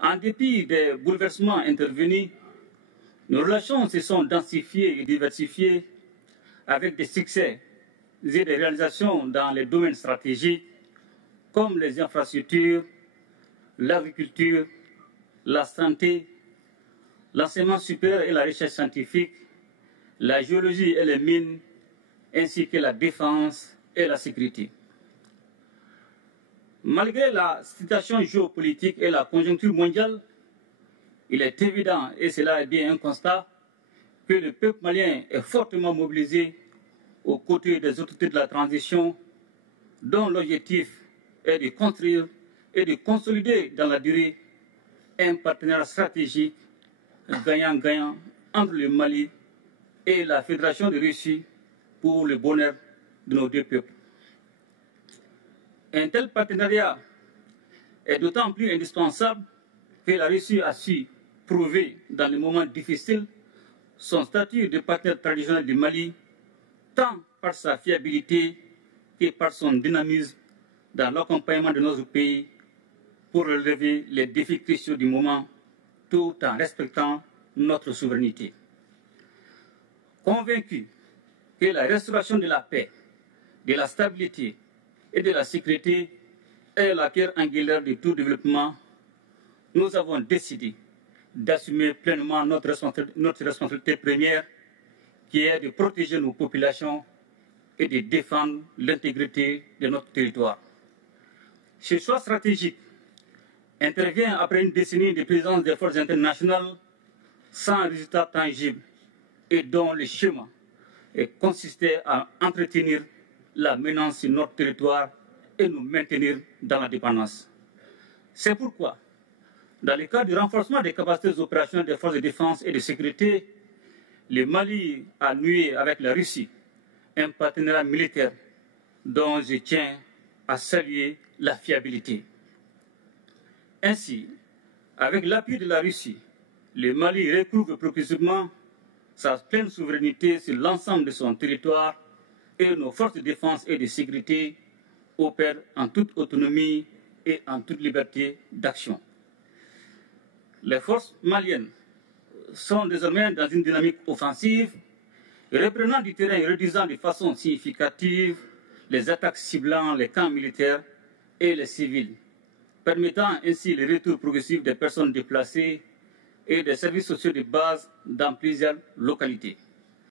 En dépit des bouleversements intervenus, nos relations se sont densifiées et diversifiées avec des succès et des réalisations dans les domaines stratégiques comme les infrastructures, l'agriculture, la santé, l'enseignement supérieur et la recherche scientifique, la géologie et les mines, ainsi que la défense et la sécurité. Malgré la situation géopolitique et la conjoncture mondiale, il est évident, et cela est bien un constat, que le peuple malien est fortement mobilisé aux côtés des autorités de la transition, dont l'objectif est de construire et de consolider dans la durée un partenariat stratégique gagnant-gagnant entre le Mali et la Fédération de Russie pour le bonheur de nos deux peuples. Un tel partenariat est d'autant plus indispensable que la Russie a su prouver dans les moments difficiles son statut de partenaire traditionnel du Mali, tant par sa fiabilité que par son dynamisme dans l'accompagnement de notre pays pour relever les défis cruciaux du moment, tout en respectant notre souveraineté. Convaincu que la restauration de la paix, de la stabilité et de la sécurité est la pierre angulaire de tout développement, nous avons décidé d'assumer pleinement notre responsabilité première, qui est de protéger nos populations et de défendre l'intégrité de notre territoire. Ce choix stratégique intervient après une décennie de présence des forces internationales sans résultat tangible et dont le schéma consistait à entretenir la menace sur notre territoire et nous maintenir dans la dépendance. C'est pourquoi, dans le cadre du renforcement des capacités opérationnelles des forces de défense et de sécurité, le Mali a noué avec la Russie un partenariat militaire dont je tiens à saluer la fiabilité. Ainsi, avec l'appui de la Russie, le Mali recouvre progressivement sa pleine souveraineté sur l'ensemble de son territoire et nos forces de défense et de sécurité opèrent en toute autonomie et en toute liberté d'action. Les forces maliennes sont désormais dans une dynamique offensive, reprenant du terrain et réduisant de façon significative les attaques ciblant les camps militaires et les civils, permettant ainsi le retour progressif des personnes déplacées et des services sociaux de base dans plusieurs localités.